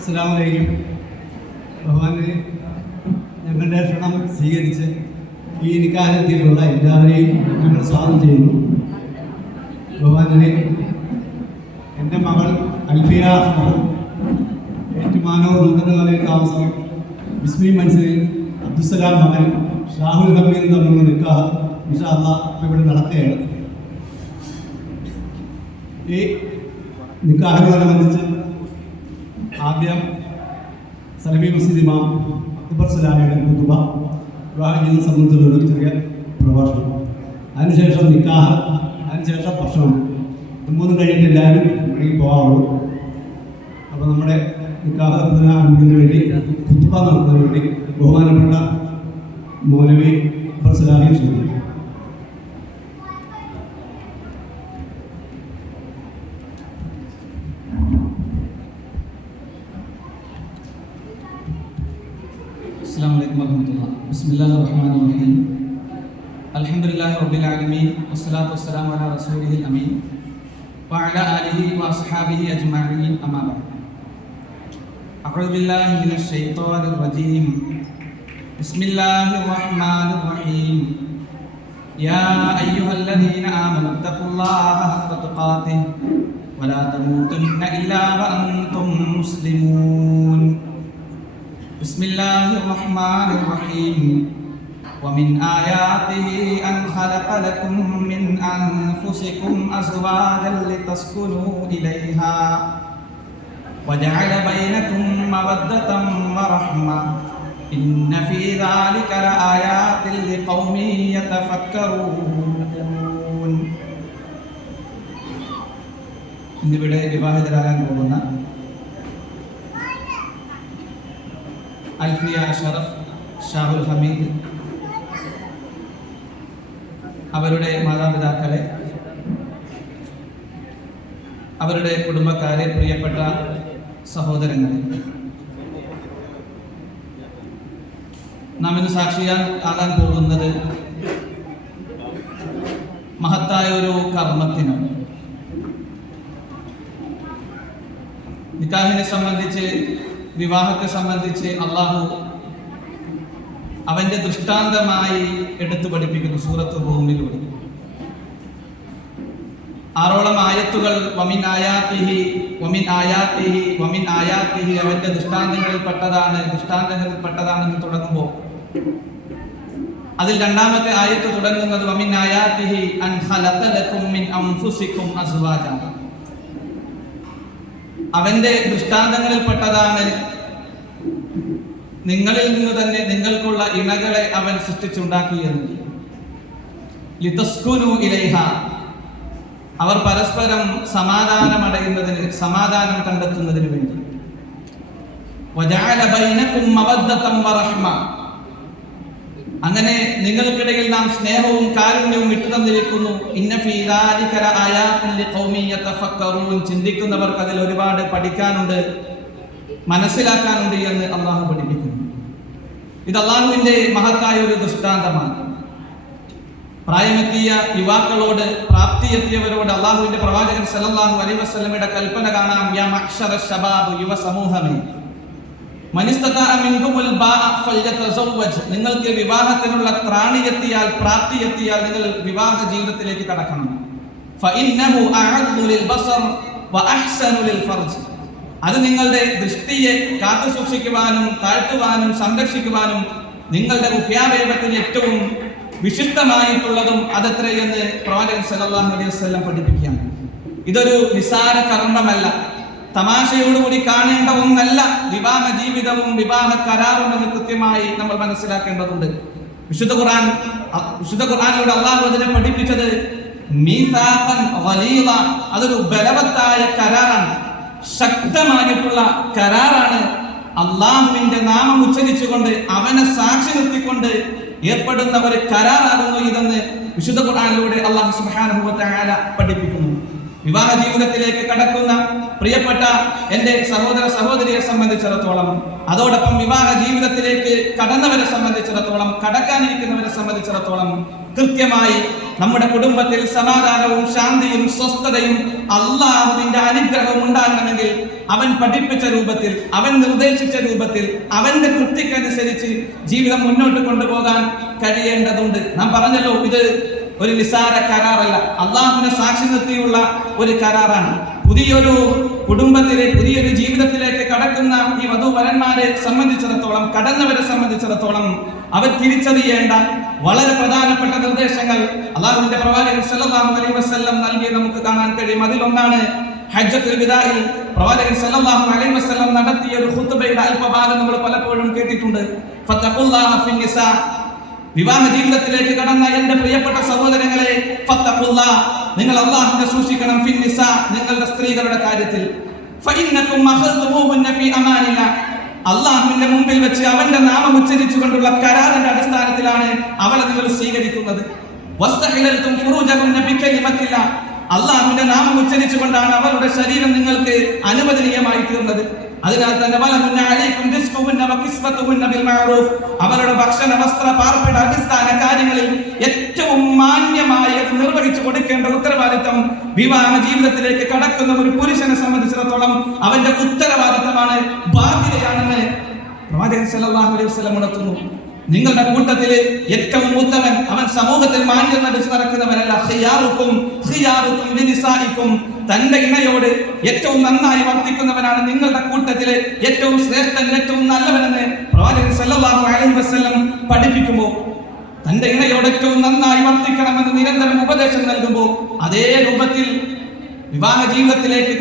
അസ്സലാമു അലൈക്കും. ബഹുമാനരെ, ഞങ്ങളുടെ ക്ഷണം സ്വീകരിച്ച് ഈ നിക്കാഹത്തിലുള്ള എല്ലാവരെയും ഞങ്ങൾ സ്വാഗതം ചെയ്യുന്നു. ബഹുമാനരെ, എൻ്റെ മകൾ അൽഫിയ ഏറ്റുമാനൂർ നൂതനകാലയിൽ താമസം ബിസ്മി മൻസിലിൽ അബ്ദുസലാം മകൻ ഷാഹുൽ ഹമീദ് തമ്മിലുള്ള നിക്കാഹ് ഇൻഷാ അല്ലാഹ് ഇവിടെ നടത്തുകയാണ്. ഈ നിക്കാഹിനോടനുബന്ധിച്ച് ആദ്യം സലഫി മസ്ജിദ് ഇമാം അക്ബർ സലാമിയുടെ കുതുബ വിവാഹ ജീവിതം സംബന്ധിച്ചുള്ള ഒരു ചെറിയ പ്രഭാഷണം, അതിനുശേഷം നിക്കാഹ്, അതിനുശേഷം ഭക്ഷണം. ഇത് മൂന്നും കഴിഞ്ഞിട്ട് എല്ലാവരും ഇവിടേക്ക് പോകാറുള്ളൂ. അപ്പോൾ നമ്മുടെ നിക്കാഹ് നടത്തുന്നതിന് വേണ്ടി കുതുബ നടത്തുന്നതിന് വേണ്ടി ബഹുമാനപ്പെട്ട മൗലവി അക്ബർ സലാമി ക്ഷണിക്കുന്നു. السلام عليكم ورحمة الله. بسم الله الرحمن الرحيم. الحمد لله رب العالمين والصلاة والسلام على رسوله الأمين وعلى آله وأصحابه أجمعين. أما بعد. أعوذ بالله من الشيطان الرجيم. بسم الله الرحمن الرحيم. يا أيها الذين آمنوا اتقوا الله حق تقاته ولا تموتن إلا وأنتم مسلمون. بسم الله الرحمن الرحيم. ومن آياته أن خلق لكم من أنفسكم أزواجا لتسكنوا إليها وجعل بينكم مودة ورحمة إن في ذلك لآيات لقوم يتفكرون. ഇന്നിവിടെ വിവാഹിതരാകാൻ പോകുന്ന അൽഫിയ ഷറഫ് ഷാഹുൽ ഹമീദ്, അവരുടെ മാതാപിതാക്കളെ, അവരുടെ കുടുംബക്കാരെ, പ്രിയപ്പെട്ട സഹോദരങ്ങളെ, നാം ഇന്ന് സാക്ഷിയാകാൻ പോകുന്നത് മഹത്തായ ഒരു കർമ്മത്തിനാണ്. നിക്കാഹിനെ സംബന്ധിച്ച്, വിവാഹത്തെ സംബന്ധിച്ച് അള്ളാഹു അവന്റെ ദൃഷ്ടാന്തമായി എടുത്തു പഠിപ്പിക്കുന്നു സൂറത്ത് റൂമിലൂടെ. 6 ആയത്തുകൾ വമിൻ ആയാത്തിഹി അവന്റെ ദൃഷ്ടാന്തങ്ങളിൽപ്പെട്ടതാണെന്ന് തുടങ്ങുമ്പോൾ അതിൽ 2ാമത്തെ ആയത്ത് തുടങ്ങുന്നത് വമിൻ ആയാത്തിഹി അൻ ഖലഖ ലക്കും മിൻ അൻഫുസികും അസ്വാജ. അവന്റെ ദൃഷ്ടാന്തങ്ങളിൽപ്പെട്ടതാണ് നിങ്ങളിൽ നിന്ന് തന്നെ നിങ്ങൾക്കുള്ള ഇണകളെ അവൻ സൃഷ്ടിച്ചുണ്ടാക്കിയെന്ന്. ലിതസ്കുനു ഇലൈഹ, അവർ പരസ്പരം സമാധാനമടയുന്നതിന്, സമാധാനം കണ്ടെത്തുന്നതിന് വേണ്ടി. വജഅല ബൈനകും മവദ്ദതൻ വറഹ്മ, അങ്ങനെ നിങ്ങൾക്കിടയിൽ നാം സ്നേഹവും കാരുണ്യവും ഇട്ടുതന്നിരിക്കുന്നു. ഇന്ന ഫീ ദാലിക ലആയാതിൻ ലിഖൗമി യതഫക്കറൂൻ, ചിന്തിക്കുന്നവർക്ക് അതിൽ ഒരുപാട് പഠിക്കാനുണ്ട്, മനസ്സിലാക്കാനുണ്ട് എന്ന് അള്ളാഹു പഠിപ്പിക്കുന്നു. ഇത് അള്ളാഹുവിന്റെ മഹത്തായ ഒരു ദൃഷ്ടാന്തമാണ്. പ്രായമെത്തിയ യുവാക്കളോട്, പ്രാപ്തിയെത്തിയവരോട് അള്ളാഹുവിന്റെ പ്രവാചകൻ സല്ലല്ലാഹു അലൈഹി വസല്ലമയുടെ കൽപ്പന കാണാം. യാ മഅ്ശറ ശബാബ്, യുവ സമൂഹമേ, മനിസ്തതാഅ മിൻകുമുൽ ബാഅ ഫൽയതസവ്വജ്, നിങ്ങൾക്ക് വിവാഹത്തിനുള്ള ത്രാണിയെത്തിയാൽ, പ്രാപ്തിയെത്തിയാൽ നിങ്ങൾ വിവാഹ ജീവിതത്തിലേക്ക് കടക്കണം. ഫഇന്നഹു അഅദ്ദു ലിൽ ബസർ വഅഹ്സനു ലിൽ ഫർജ്, അത് നിങ്ങളുടെ ദൃഷ്ടിയെ കാത്തു സൂക്ഷിക്കുവാനും താഴ്ത്തുവാനും സംരക്ഷിക്കുവാനും നിങ്ങളുടെ ഉഭയാവയവത്തിന് ഏറ്റവും വിശുദ്ധമായിട്ടുള്ളതും അതത്രയെന്ന് പ്രവാചകൻ സല്ലല്ലാഹു അലൈഹി വസല്ലം പഠിപ്പിക്കുകയാണ്. ഇതൊരു നിസാര കർമ്മമല്ല, തമാശയോടുകൂടി കാണേണ്ട ഒന്നല്ല. വിവാഹ ജീവിതവും വിവാഹ കരാറും എന്ന് കൃത്യമായി നമ്മൾ മനസ്സിലാക്കേണ്ടതുണ്ട്. വിശുദ്ധ ഖുർആനിലൂടെ അള്ളാഹു അതിനെ പഠിപ്പിച്ചത് മീസാഖൻ ഗലീള, അതൊരു ബലവത്തായ കരാറാണ്, ശക്തമായിട്ടുള്ള കരാറാണ്. അള്ളാഹുവിന്റെ നാമം ഉച്ചരിച്ചുകൊണ്ട്, അവനെ സാക്ഷി നിർത്തിക്കൊണ്ട് ഏർപ്പെടുന്ന ഒരു കരാറാകുന്നു ഇതെന്ന് വിശുദ്ധ ഖുർആനിലൂടെ അല്ലാഹു സുബ്ഹാനഹു വ തആല പഠിപ്പിക്കുന്നു. വിവാഹ ജീവിതത്തിലേക്ക് കടക്കുന്ന പ്രിയപ്പെട്ട എൻ്റെ സഹോദര സഹോദരിയെ സംബന്ധിച്ചിടത്തോളം, അതോടൊപ്പം വിവാഹ ജീവിതത്തിലേക്ക് കടന്നവരെ സംബന്ധിച്ചിടത്തോളം, കടക്കാനിരിക്കുന്നവരെ സംബന്ധിച്ചിടത്തോളം കൃത്യമായി നമ്മുടെ കുടുംബത്തിൽ സമാധാനവും ശാന്തിയും സ്വസ്ഥതയും അള്ളാഹുവിന്റെ അനുഗ്രഹവും ഉണ്ടാകണമെങ്കിൽ അവൻ പഠിപ്പിച്ച രൂപത്തിൽ, അവൻ നിർദ്ദേശിച്ച രൂപത്തിൽ, അവന്റെ തൃപ്തിക്കനുസരിച്ച് ജീവിതം മുന്നോട്ട് കൊണ്ടുപോകാൻ കഴിയേണ്ടതുണ്ട്. നാം പറഞ്ഞല്ലോ, ഇത് ഒരു നിസാര കരാറല്ല, അള്ളാഹുവിനെ സാക്ഷി നിർത്തിയുള്ള ഒരു കരാറാണ്. പുതിയൊരു കുടുംബത്തിലേക്ക്, പുതിയൊരു ജീവിതത്തിലേക്ക് കടക്കുന്ന ഈ വധുവരന്മാരെ സംബന്ധിച്ചിടത്തോളം, കടന്നവരെ സംബന്ധിച്ചിടത്തോളം അവർ തിരിച്ചറിയേണ്ട വളരെ പ്രധാനപ്പെട്ട നിർദ്ദേശങ്ങൾ അള്ളാഹുവിന്റെ പ്രവാചകൻ സല്ലല്ലാഹു അലൈഹി വസല്ലം നൽകി നമുക്ക് കാണാൻ കഴിയും. അതിലൊന്നാണ് ഹജ്ജത്തുൽ വിദാഇൽ പ്രവാചകൻ സല്ലല്ലാഹു അലൈഹി വസല്ലം നടത്തിയ ഒരു ഖുത്ബയുടെ അല്പഭാഗം നമ്മൾ പലപ്പോഴും കേട്ടിട്ടുണ്ട്. ഫത്തഖുല്ലാഹ ഫിന്നിസാ, വിവാഹ ജീവിതത്തിലേക്ക് കടന്ന എന്റെ പ്രിയപ്പെട്ട സഹോദരങ്ങളെ, ഫത്തഖുല്ലാഹ്, നിങ്ങൾ അല്ലാഹുവിനെ സൂക്ഷിക്കണം. ഫിന്നിസാ, നിങ്ങളുടെ സ്ത്രീകളുടെ കാര്യത്തിൽ. ഫഇന്നകും അഖദ്തുമൂഹുന്ന ഫീ അമാനില്ലാഹ്, അള്ളാഹുവിന്റെ മുമ്പിൽ വെച്ച് അവന്റെ നാമം ഉച്ചരിച്ചുകൊണ്ടുള്ള കരാറിന്റെ അടിസ്ഥാനത്തിലാണ് അവളെ നിങ്ങൾ സ്വീകരിക്കുന്നത്. വസ്തഹിലൽതും ഫുറൂജഹുന്ന ബികലിമത്തില്ലാഹ്, അള്ളാഹുവിന്റെ നാമം ഉച്ചരിച്ചുകൊണ്ടാണ് അവരുടെ ശരീരം നിങ്ങൾക്ക് അനുവദനീയമായി തീർന്നത്. അതിനാൽ തന്നെ അവരുടെ ഭക്ഷണ, വസ്ത്ര, പാർപ്പിട അടിസ്ഥാന കാര്യങ്ങളിൽ ഏറ്റവും മാന്യമായി അത് നിർവഹിച്ചു കൊടുക്കേണ്ട ഉത്തരവാദിത്തം വിവാഹ ജീവിതത്തിലേക്ക് കടക്കുന്ന ഒരു പുരുഷനെ സംബന്ധിച്ചിടത്തോളം അവന്റെ ഉത്തരവാദിത്തമാണ്, ബാധ്യതയാണെന്ന് പ്രവാചകൻ സല്ലല്ലാഹു അലൈഹി വസല്ലം ഉണർത്തുന്നു. നിങ്ങളുടെ കൂട്ടത്തില് ഏറ്റവും ഉത്തമൻ അവൻ സമൂഹത്തിൽ മാന്യം നടിച്ചു നടക്കുന്നവനല്ല. ഖിയാറുക്കും ഖിയാറുക്കും ലിനിസാഇക്കും, തന്റെ ഇണയോട് ഏറ്റവും നന്നായി വർത്തിക്കുന്നവനാണ് നിങ്ങളുടെ കൂട്ടത്തിലെ ഏറ്റവും ശ്രേഷ്ഠൻ, ഏറ്റവും നല്ലവനെന്ന് പ്രവാചകൻ സല്ലല്ലാഹു അലൈഹി വസല്ലം പഠിപ്പിക്കുമ്പോൾ, തന്റെ ഇണയോട് ഏറ്റവും നന്നായി വർത്തിക്കണമെന്ന് നിരന്തരം ഉപദേശം നൽകുമ്പോൾ, അതേ രൂപത്തിൽ വിവാഹ ജീവിതത്തിലേക്ക്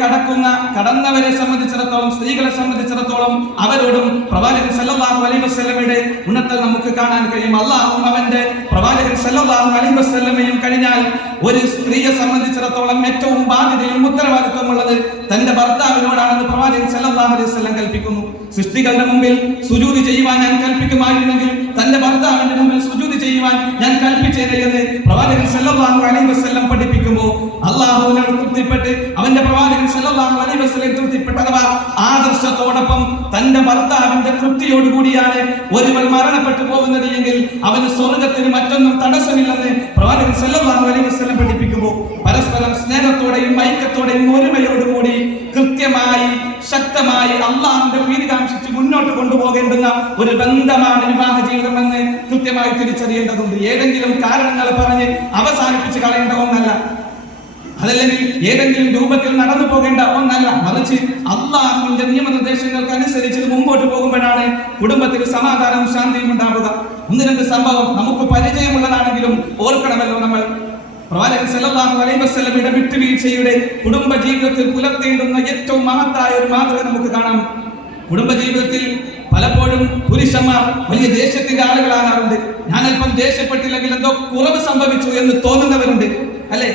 കടന്നവരെ സംബന്ധിച്ചിടത്തോളം, സ്ത്രീകളെ സംബന്ധിച്ചിടത്തോളം അവരോടും പ്രവാചകൻ സല്ലല്ലാഹു അലൈഹി വസല്ലമയുടെ ഉണർത്തൽ നമുക്ക് കാണാൻ കഴിയും. അല്ലാഹുവും അവന്റെ പ്രവാചകൻ സല്ലല്ലാഹു അലൈഹി വസല്ലമയും കഴിഞ്ഞാൽ ഒരു സ്ത്രീയെ സംബന്ധിച്ചിടത്തോളം ഏറ്റവും ബാധ്യതയും ഉത്തരവാദിത്വമുള്ളത് തന്റെ ഭർത്താവിനോടാണെന്ന് പ്രവാചകൻ സല്ലല്ലാഹു അലൈഹി വസല്ലം കൽപ്പിക്കുന്നു. സൃഷ്ടികളുടെ മുമ്പിൽ സുജൂദ് ചെയ്യുവാൻ ഞാൻ കൽപ്പിക്കുമായിരുന്നെങ്കിൽ തന്റെ ഭർത്താവിന്റെ മുമ്പിൽ സുജൂദ് ചെയ്യുവാൻ ഞാൻ കൽപ്പിച്ചേനെ എന്ന് പ്രവാചകൻ സല്ലല്ലാഹു അലൈഹി വസല്ലം പഠിപ്പിക്കുമ്പോൾ, അല്ലാഹുവിനോട് തൃപ്തിപ്പെട്ട് അവന്റെ പ്രവാചകൻ സല്ലല്ലാഹു അലൈഹി വസല്ലം തൃപ്തിപ്പെട്ട്, അഥവാ ആദർശത്തോടൊപ്പം തന്റെ ഭർത്താവിന്റെ തൃപ്തിയോടുകൂടിയാണ് ഒരുവൻ മരണപ്പെട്ടു പോകുന്നത് എങ്കിൽ അവന് സ്വർഗത്തിന് മറ്റൊന്നും തടസ്സമില്ലെന്ന് പ്രവാചകൻ സല്ലല്ലാഹു അലൈഹി വസല്ലം പഠിപ്പിക്കുമ്പോൾ, പരസ്പരം സ്നേഹത്തോടെയും ഐക്യത്തോടെയും ഒരുമയോടുകൂടി കൃത്യമായി ശക്തമായി അള്ളാഹുവിന്റെ പ്രീതി കാംക്ഷിച്ച് മുന്നോട്ട് കൊണ്ടുപോകേണ്ടുന്ന ഒരു ബന്ധമാണ് വിവാഹ ജീവിതം എന്ന് കൃത്യമായി തിരിച്ചറിയേണ്ടതുണ്ട്. ഏതെങ്കിലും കാരണങ്ങൾ പറഞ്ഞ് അവസാനിപ്പിച്ച് കളയേണ്ട ഒന്നല്ല, അതല്ലെങ്കിൽ ഏതെങ്കിലും രൂപത്തിൽ നടന്നു പോകേണ്ട ഒന്നല്ല, മറിച്ച് അള്ളാഹുവിന്റെ നിയമനിർദ്ദേശങ്ങൾക്ക് അനുസരിച്ച് മുമ്പോട്ട് പോകുമ്പോഴാണ് കുടുംബത്തിൽ സമാധാനവും ശാന്തിയും ഉണ്ടാവുക. ഒന്ന് രണ്ട് സംഭവം നമുക്ക് പരിചയമുള്ളതാണെങ്കിലും ഓർക്കണമല്ലോ നമ്മൾ. പ്രവാചകൻ സല്ലല്ലാഹു അലൈഹി വസല്ലമയുടെ വിട്ടുവീഴ്ചയുടെ കുടുംബ ജീവിതത്തിൽ പുലർത്തേണ്ടുന്ന ഏറ്റവും മഹത്തായ ഒരു മാതൃക നമുക്ക് കാണാം. കുടുംബ ജീവിതത്തിൽ പലപ്പോഴും പുരുഷന്മാർ വലിയ ദേഷ്യത്തിന്റെ ആളുകളാകാറുണ്ട്. ഞാൻ അല്പം ദേഷ്യപ്പെട്ടില്ലെങ്കിൽ എന്തോ കുറവ് സംഭവിച്ചു എന്ന് തോന്നുന്നവരുണ്ട്, അല്ലെ?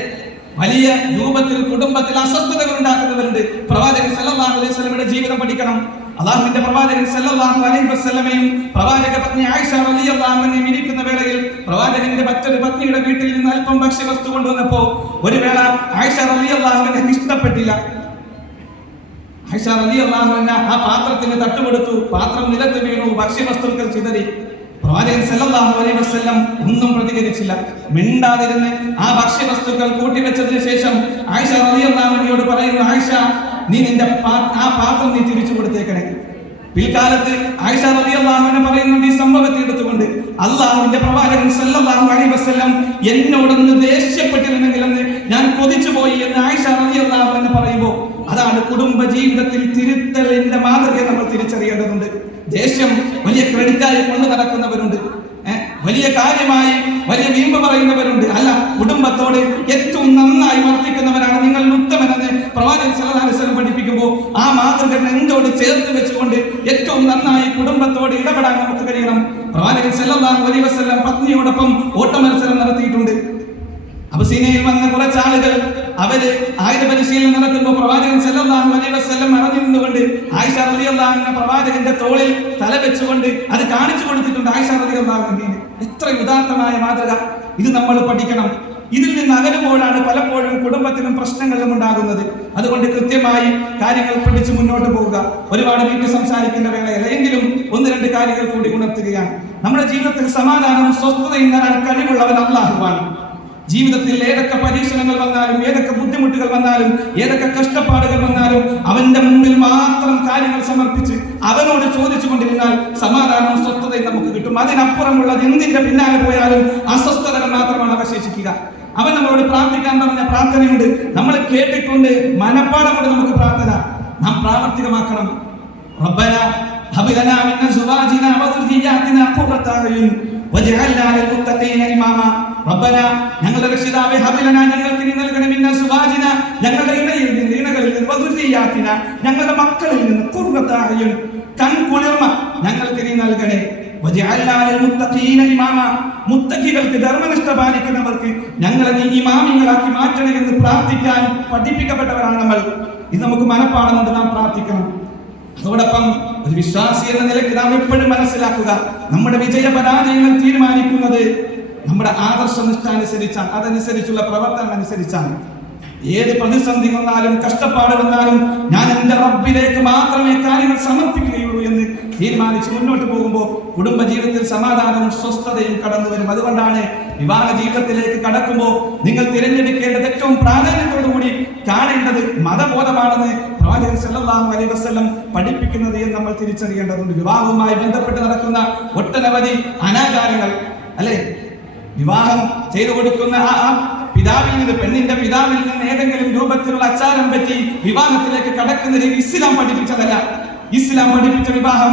വലിയ രൂപത്തിൽ കുടുംബത്തിൽ അസ്വസ്ഥതകൾ ഉണ്ടാക്കുന്നവരുണ്ട്. പ്രവാചകൻ സല്ലല്ലാഹു അലൈഹി വസല്ലമയുടെ ജീവിതം പഠിക്കണം. അല്ലാഹുവിന്റെ പ്രവാചകൻ സല്ലല്ലാഹു അലൈഹി വസല്ലമയും പ്രവാചക പത്നി ആയിഷ റളിയല്ലാഹു അൻഹയും ഇരിക്കുന്ന വേളയിൽ പ്രവാചകന്റെ മറ്റൊരു പത്നിയുടെ വീട്ടിൽ നിന്ന് അല്പം ഭക്ഷ്യവസ്തു കൊണ്ടുവന്നപ്പോ ഒരു വേള ആയിഷ റളിയല്ലാഹു അൻഹ ഇഷ്ടപ്പെട്ടില്ല. ആയിഷ റളിയല്ലാഹു അൻഹ ആ പാത്രത്തിന് തട്ടുകൊടുത്തു. പാത്രം നിലത്ത് വീണു, ഭക്ഷ്യവസ്തുക്കൾ ചിതറി. പ്രവാചകൻ സല്ലല്ലാഹു അലൈഹി വസല്ലം ഒന്നും പ്രതികരിച്ചില്ല. മിണ്ടാതിരുന്ന് ആ ഭക്ഷ്യവസ്തുക്കൾ കൂട്ടിവെച്ചതിന് ശേഷം ആയിഷ റളിയല്ലാഹു അൻഹയോട് പറയുന്നു, ആയിഷ, നീ നിന്റെ ആ പാത്രം നീ തിരിച്ചു കൊടുത്തേക്കണേ. പിൽക്കാലത്ത് ആയിഷ റളിയല്ലാഹു അൻഹ പറയുന്നുണ്ട് ഈ സംഭവത്തെ എടുത്തുകൊണ്ട്, അല്ലാഹുവിന്റെ പ്രവാചകൻ സല്ലല്ലാഹു അലൈഹി വസല്ലം എന്നോടൊന്ന് ദേഷ്യപ്പെട്ടിരുന്നെങ്കിലെന്ന് ഞാൻ കൊതിച്ചു പോയി എന്ന് ആയിഷ റളിയല്ലാഹു അൻഹ പറയുമ്പോൾ, അതാണ് കുടുംബ ജീവിതത്തിൽ തിരുത്തലിന്റെ മാതൃകയെ നമ്മൾ തിരിച്ചറിയേണ്ടതുണ്ട്. ദേഷ്യം വലിയ ക്രെഡിറ്റായി കൊണ്ടു നടക്കുന്നവരുണ്ട്, വലിയ കാര്യമായി വലിയ വീമ്പ് പറയുന്നവരുണ്ട്. അല്ല, കുടുംബത്തോട് ഏറ്റവും നന്നായി വർത്തിക്കുന്നവരാണ് നിങ്ങൾ ഉത്തമനെന്ന് പ്രവാചകൻ സല്ലല്ലാഹു അലൈഹി വസല്ലം പഠിപ്പിക്കുമ്പോൾ ആ മാതൃക നെഞ്ചോട് ചേർത്ത് വെച്ചുകൊണ്ട് ഏറ്റവും നന്നായി കുടുംബത്തോട് ഇടപെടാൻ നമുക്ക് കഴിയണം. പ്രവാചകൻ സല്ലല്ലാഹു അലൈഹി വസല്ലം പത്നിയോടൊപ്പം ഓട്ടമത്സരം നടത്തിയിട്ടുണ്ട്. അബസീനയിൽ വന്ന കുറച്ച് ആളുകൾ അവര് ആയുധ പരിശീലനം നടത്തുമ്പോൾ പ്രവാചകൻ സല്ലല്ലാഹു അലൈഹി വസല്ലം മറഞ്ഞിരുന്നുകൊണ്ട് ആയിഷ റളിയല്ലാഹു അൻഹ പ്രവാചകന്റെ തോളിൽ തല വെച്ചുകൊണ്ട് അത് കാണിച്ചു കൊടുത്തിട്ടുണ്ട്. ആയിഷ റളിയല്ലാഹു അൻഹ എത്ര ഉദാത്തമായ മാതൃക! ഇത് നമ്മൾ പഠിക്കണം. ഇതിൽ നിന്ന് അകലുമ്പോഴാണ് പലപ്പോഴും കുടുംബത്തിലും പ്രശ്നങ്ങളും ഉണ്ടാകുന്നത്. അതുകൊണ്ട് കൃത്യമായി കാര്യങ്ങൾ പഠിച്ച് മുന്നോട്ട് പോവുക. ഒരുപാട് വീട്ടിൽ സംസാരിക്കേണ്ട വേളയിൽ എങ്കിലും 1-2 കാര്യങ്ങൾ കൂടി ഉണർത്തുകയാണ്. നമ്മുടെ ജീവിതത്തിൽ സമാധാനവും സ്വസ്ഥതയും നേടാൻ കഴിവുള്ളവൻ അല്ലാഹുവാണ്. ജീവിതത്തിൽ ഏതൊക്കെ പരീക്ഷണങ്ങൾ വന്നാലും, ഏതൊക്കെ ബുദ്ധിമുട്ടുകൾ വന്നാലും, ഏതൊക്കെ കഷ്ടപ്പാടുകൾ വന്നാലും അവന്റെ മുമ്പിൽ മാത്രം കാര്യങ്ങൾ സമർപ്പിച്ച് അവനോട് ചോദിച്ചു കൊണ്ടിരുന്നാൽ സമാധാനവും സ്വസ്ഥതയും നമുക്ക് കിട്ടും. അതിനപ്പുറമുള്ളത് എന്തിന്റെ പിന്നാലെ പോയാലും അസ്വസ്ഥതകൾ മാത്രമാണ് അവശേഷിക്കുക. അവൻ നമ്മളോട് പ്രാർത്ഥിക്കാൻ പറഞ്ഞ പ്രാർത്ഥനയുണ്ട്, നമ്മൾ കേട്ടിട്ടുണ്ട്, മനപ്പാടമുണ്ട്. നമുക്ക് പ്രാർത്ഥന നാം പ്രാവർത്തികമാക്കണം. റബ്ബന ഹബ് ലനാ മിൻ അസ്വാജിനാ വദുർരിയ്യാതിനാ ഖുറത അയുൻ വജഅൽനാ ലിൽമുത്തഖീന ഇമാമ. റബ്ബന ഞങ്ങളുടെ രക്ഷിതാവേ, ഹബ് ലനാ ഞങ്ങൾക്ക് നീ നൽകണേ, മിൻ അസ്വാജിനാ ഞങ്ങളുടെ ഇണകളിൽ നിന്ന്, വദുർരിയ്യാതിനാ ഞങ്ങളുടെ മക്കളിൽ നിന്ന്, ഖുറത അയുൻ കൺകുളിർമ ഞങ്ങൾക്ക് നീ നൽകണേ, വജഅൽനാ ലിൽമുത്തഖീന ഇമാമ മുത്തഖികൾക്ക് ധർമ്മനിഷ്ഠ പാലിക്കുന്നവർക്ക് ഞങ്ങളെ നീ ഇമാമികളാക്കി മാറ്റണേ എന്ന് പ്രാർത്ഥിക്കാൻ പഠിപ്പിക്കപ്പെട്ടവരാണ് നമ്മൾ. ഇത് നമുക്ക് മനപ്പാടമുണ്ട്, നാം പ്രാർത്ഥിക്കണം. അതോടൊപ്പം ഒരു വിശ്വാസി എന്ന നിലയ്ക്ക് നാം എപ്പോഴും മനസ്സിലാക്കുക, നമ്മുടെ വിജയ പരാജയങ്ങൾ തീരുമാനിക്കുന്നത് നമ്മുടെ ആദർശനിഷ്ഠ അനുസരിച്ചാണ്, അതനുസരിച്ചുള്ള പ്രവർത്തനം അനുസരിച്ചാണ്. ഏത് പ്രതിസന്ധി വന്നാലും കഷ്ടപ്പാട് വന്നാലും ഞാൻ എൻ്റെ റബ്ബിലേക്ക് മാത്രമേ കാര്യങ്ങൾ സമർപ്പിക്കുകയുള്ളൂ എന്ന് തീരുമാനിച്ച് മുന്നോട്ട് പോകുമ്പോൾ കുടുംബജീവിതത്തിൽ സമാധാനവും സ്വസ്ഥതയും കടന്നു വരും. അതുകൊണ്ടാണ് വിവാഹ ജീവിതത്തിലേക്ക് കടക്കുമ്പോൾ നിങ്ങൾ തിരഞ്ഞെടുക്കേണ്ടത് ഏറ്റവും പ്രാധാന്യത്തോടുകൂടി കാണേണ്ടത് മതബോധമാണെന്ന് പ്രവാചകൻ സല്ലല്ലാഹു അലൈഹി വസല്ലം പഠിപ്പിക്കുന്നത് എന്ന് നമ്മൾ തിരിച്ചറിയേണ്ടതുണ്ട്. വിവാഹവുമായി ബന്ധപ്പെട്ട് നടക്കുന്ന ഒട്ടനവധി അനാചാരങ്ങൾ, അല്ലെ, വിവാഹം ചെയ്തു കൊടുക്കുന്ന ആ പിതാവിൽ നിന്ന്, പെണ്ണിന്റെ പിതാവിൽ നിന്ന് ഏതെങ്കിലും രൂപത്തിലുള്ള അച്ചാരം പറ്റി വിവാഹത്തിലേക്ക് കടക്കുന്ന രീതി ഇസ്ലാം പഠിപ്പിച്ചതല്ല. ഇസ്ലാം പഠിപ്പിച്ച വിവാഹം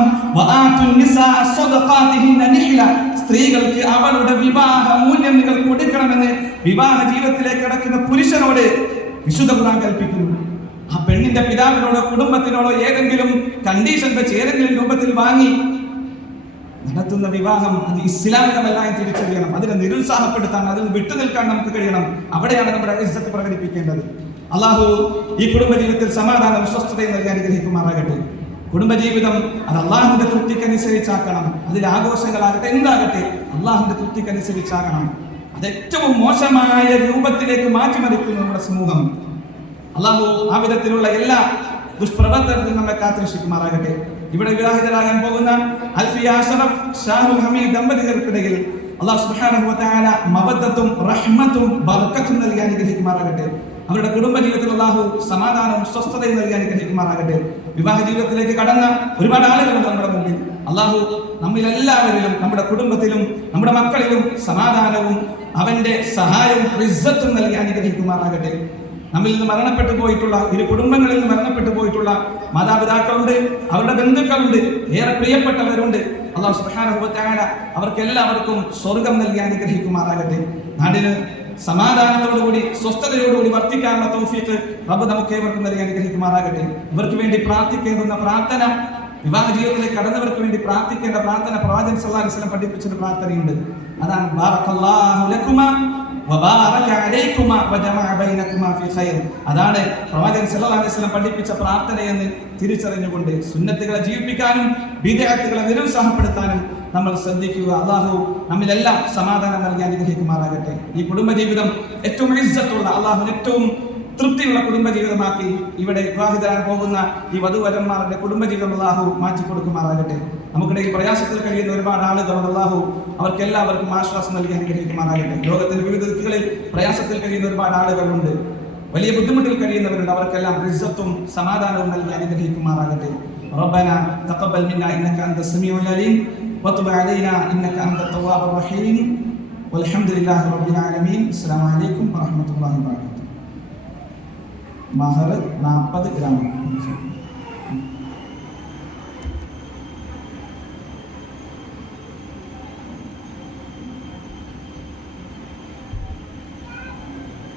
സ്ത്രീകൾക്ക് അവളുടെ വിവാഹ മൂല്യം നിങ്ങൾ കൊടുക്കണമെന്ന് വിവാഹ ജീവിതത്തിലേക്ക് കടക്കുന്ന പുരുഷനോട് വിശുദ്ധ ഖുർആൻ കൽപ്പിക്കുന്നു. ആ പെണ്ണിന്റെ പിതാവിനോടോ കുടുംബത്തിനോടോ ഏതെങ്കിലും കണ്ടീഷൻ വെച്ച് ഏതെങ്കിലും രൂപത്തിൽ വാങ്ങി നടത്തുന്ന വിവാഹം അത് ഇസ്ലാമികമല്ല എന്ന് തിരിച്ചറിയണം. അതിനെ നിരുത്സാഹപ്പെടുത്താൻ, അതിൽ വിട്ടുനിൽക്കാൻ നമുക്ക് കഴിയണം. അവിടെയാണ് നമ്മുടെ ഇസ്സത്ത് പ്രകടിപ്പിക്കേണ്ടത്. അള്ളാഹു ഈ കുടുംബജീവിതത്തിൽ സമാധാനം സ്വസ്ഥതയും നൽകി അനുഗ്രഹിക്കുമാറാകട്ടെ. കുടുംബജീവിതം അത് അള്ളാഹുവിന്റെ തൃപ്തിക്കനുസരിച്ചാക്കണം. അതിൽ ആഘോഷങ്ങളാകട്ടെ, എന്താകട്ടെ, അള്ളാഹുവിന്റെ തൃപ്തിക്കനുസരിച്ചാകണം. അത് ഏറ്റവും മോശമായ രൂപത്തിലേക്ക് മാറ്റിമറിക്കുന്നു നമ്മുടെ സമൂഹം. അള്ളാഹു ആ വിധത്തിലുള്ള എല്ലാ ദുഷ്പ്രവർത്തനത്തിൽ നമ്മെ കാത്തുരക്ഷിക്കുമാറാകട്ടെ. ഇവിടെ വിവാഹിതരാകാൻ പോകുന്ന അൽഫിയ അഷ്റഫ് ഷാഹുൽ ഹമീദ് ദമ്പതികൾക്കിടയിൽ അല്ലാഹു സുബ്ഹാനഹു വ തആല മവദ്ദത്തും റഹ്മത്തും ബർക്കത്തും നൽകി അനുഗ്രഹിക്കുമാറാകട്ടെ. അവരുടെ കുടുംബജീവിതത്തിൽ അല്ലാഹു സമാധാനവും സ്വസ്ഥതയും നൽകി അനുഗ്രഹിക്കുമാറാകട്ടെ. വിവാഹ ജീവിതത്തിലേക്ക് കടന്ന ഒരുപാട് ആളുകളുണ്ട് നമ്മുടെ മുമ്പിൽ. അല്ലാഹു നമ്മിലെല്ലാവരിലും, നമ്മുടെ കുടുംബത്തിലും, നമ്മുടെ മക്കളിലും സമാധാനവും അവന്റെ സഹായവും ഇസ്സത്തും നൽകി അനുഗ്രഹിക്കുമാറാകട്ടെ. നമ്മിൽ നിന്ന് മരണപ്പെട്ടു പോയിട്ടുള്ള, ഇരു കുടുംബങ്ങളിൽ നിന്ന് മരണപ്പെട്ടു പോയിട്ടുള്ള മാതാപിതാക്കളുണ്ട്, അവരുടെ ബന്ധുക്കളുണ്ട്, ഏറെ പ്രിയപ്പെട്ടവരുണ്ട്. അല്ലാഹു സുബ്ഹാനഹു വ തആല അവർക്ക് എല്ലാവർക്കും സ്വർഗം നൽകി അനുഗ്രഹിക്കുമാറാകട്ടെ. നാടിന് സമാധാനത്തോടുകൂടി സ്വസ്ഥതയോടുകൂടി വർത്തിക്കാനുള്ള തൗഫീഖ് റബ്ബ് നമുക്ക് ഏവർക്കും നൽകി അനുഗ്രഹിക്കുമാറാകട്ടെ. ഇവർക്ക് വേണ്ടി പ്രാർത്ഥിക്കേണ്ടുന്ന പ്രാർത്ഥന, വിവാഹ ജീവിതത്തിലേക്ക് കടന്നവർക്ക് വേണ്ടി പ്രാർത്ഥിക്കേണ്ട പ്രാർത്ഥന പ്രവാചകൻ സല്ലല്ലാഹു അലൈഹി വസല്ലം പഠിപ്പിച്ചൊരു പ്രാർത്ഥനയുണ്ട്. അതാണ് ബാറക്കല്ലാഹു ലക്കുമാ വബാറക അലൈക്കുമാ വജമഅ ബൈനകുമാ ഫീ ഖൈർ. അതാണ് പ്രവാചകൻ സല്ലല്ലാഹു അലൈഹി വസല്ലം പഠിപ്പിച്ച പ്രാർത്ഥനയെന്ന് തിരിച്ചറിഞ്ഞുകൊണ്ട് സുന്നത്തുകളെ ജീവിപ്പിക്കാനും ബിദ്അത്തുകളെ നിരുത്സാഹപ്പെടുത്താനും നമ്മൾ ശ്രദ്ധിക്കുക. അല്ലാഹു നമ്മിലെല്ലാം സമാധാനം നൽകി അനുഗ്രഹിക്കുമാറാകട്ടെ. ഈ കുടുംബജീവിതം ഏറ്റവും ഇസ്സത്തുള്ള, അല്ലാഹുവിന് ഏറ്റവും തൃപ്തിയുള്ള കുടുംബജീവിതമാക്കി ഇവിടെ വിവാഹിതരാൻ പോകുന്ന ഈ വധുവരന്മാരുടെ കുടുംബജീവിതം അല്ലാഹു മാറ്റി കൊടുക്കുമാറാകട്ടെ. നമുക്കിടയിൽ പ്രയാസത്തിൽ കഴിയുന്ന ഒരുപാട് ആളുകളുണ്ട്. അല്ലാഹു അവർക്കെല്ലാവർക്കും ആശ്വാസം നൽകി അനുഗ്രഹിക്കുമാറാകട്ടെ. ലോകത്തിന്റെ വിവിധ ദിക്കുകളിൽ പ്രയാസത്തിൽ കഴിയുന്ന ഒരുപാട് ആളുകളുണ്ട്, വലിയ ബുദ്ധിമുട്ടിൽ കഴിയുന്നവരുണ്ട്. അവർക്കെല്ലാം ഇസ്സത്തും സമാധാനവും നൽകി അനുഗ്രഹിക്കുമാറാകട്ടെ. റബ്ബനാ തഖബ്ബൽ മിന്നാ ഇന്നക അൻതസ് സമീഉൽ അലീം വതുബ് അലൈനാ ഇന്നക അൻതത് തവ്വാബുർ റഹീം വൽഹംദുലില്ലാഹി റബ്ബിൽ ആലമീൻ. അസ്സലാമു അലൈക്കും വറഹ്മത്തുള്ളാഹി വബറകാതുഹു. മഹർ 40 ഗ്രാം.